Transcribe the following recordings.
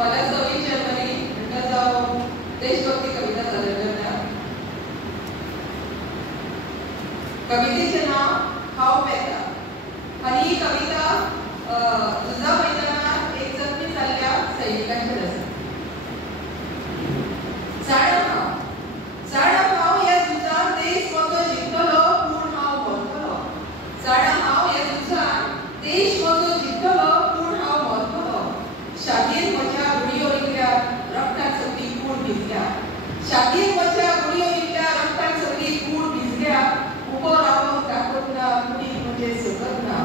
मला सवयी जर्मनी म्हणटा जावं देशभक्ती कविता जाल्या कवितेचे नाव हाव बेता आणि ही कविता झुजा मैदानात एक जखमी झालेल्या सैनिकांची आसा. झाडा हाव या झुजात देश म्हजो जिखतलो पूण हांव मरतलो. झाडा हाव या झुजात देश म्हजो जिखतलो पूण हांव मरतलो. शादीर म्हज्या गुडयो विकल्या रक्तान सगळी कूड भिजल्या. शादीर म्हज्या गुडयो विकल्या रक्तान सगळी कूड भिजल्या. उबो रावून ताकत ना कुडीक म्हजे सकत ना.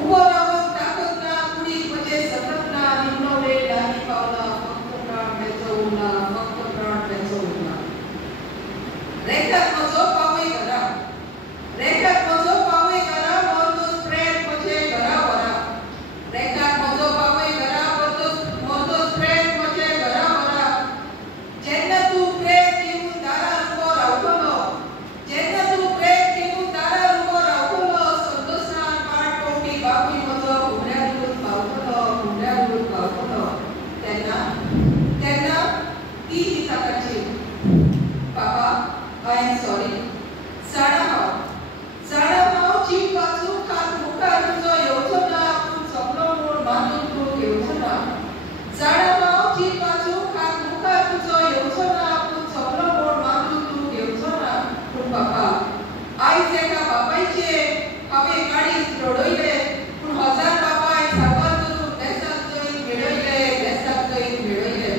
उबो रावून ताकत ना कुडीक म्हजे सकत ना. निमणो वेळ लागीं पावला फक्त प्राण वेचो उरला फक्त प्राण वेचो उरला. रेखात म्हजो पावय घरा रेखात म्हजो पावय घरा मोरतोच प्रेम म्हजे घरा वरा. रेखात म्हजो पावय घरा मोरतोच प्रेम म्हजे घरा वरा. जेन्ना तूं प्रेम दिवन दारार उबो रावतलो जेन्ना तूं प्रेम दिवन दारार उबो रावतलो संतोषान पाट पळोवपी बापूय म्हजो घुमऱ्यार उरून पावतलो तेन्ना ती दिसाकाची बाबा आय एम सॉरी. झाडा हांव जीव वाचूंक हात मुखार तुजो येवचो ना पूण सपनो म्हूण बांदून तूं घेवचो ना. झाडा हांव जीव वाचूंक हात मुखार तुजो येवचो ना पूण सपनो म्हूण बांदून तूं घेवचो ना. पूण बाबा आयज एका बापायचेर हांवें काळीज रडयले पूण हजार बापाय सारवार करून देसाक जैन मेळयले.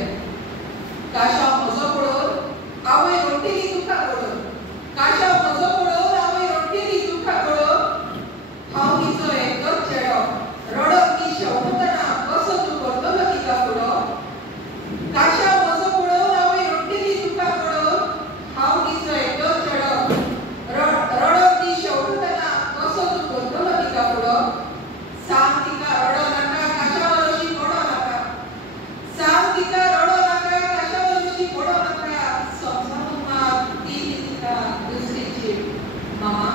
काशाव म्हजो पळोवन आवय रोट्टेली तुका पळोवन काशाव म्हजो पळोवन आवय रोट्टेली तुका पळोवन. हांव तिचो एकच चेडो रडत ती शेवटतना कसो तूं करतलो तिका फुडो. काशाव म्हजो पळोवन आवय रोट्टेली तुका पळोवन. हांव तिचो एकच चेडो रडत ती शेवटतना कसो तूं करतलो तिका फुडो. सांग तिका रडो नाका काशावर अशी पडो नाका. सांग तिका रडो नाका काशावर अशी पडो नाका. समजावून माग ती तिका दुसरीची. मामा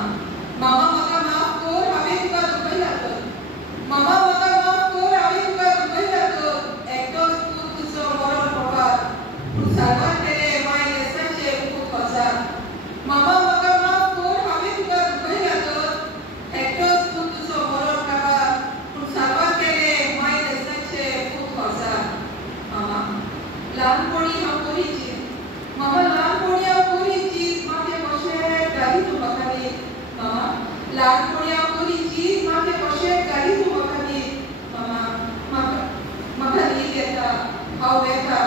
म्हाका माफ कर हांवें तुका दुखयला तर. मामा म्हाका माफ कर हांवें तुका दुखयला तर. एकटोच पूत तुजो मरण पगार पूण सारवार केले माय देसाचे पूत हजार. मामा म्हाका माफ कर हांवें तुका दुखयला तर. एकटोच पूत तुजो मरण पगार पूण सारवार केले माय देसाचे पूत हजार. मामा ल्हानपणी हांव कोरीची मामा ल्हानपणी हांव कोरीची म्हाजे कशें घाली तूं म्हाका दी. मामा ल्हानपणी हांव कोरीची म्हाजे कशें घाली तूं म्हाका दी. मामा म्हाका न्हीद येता हांव वेता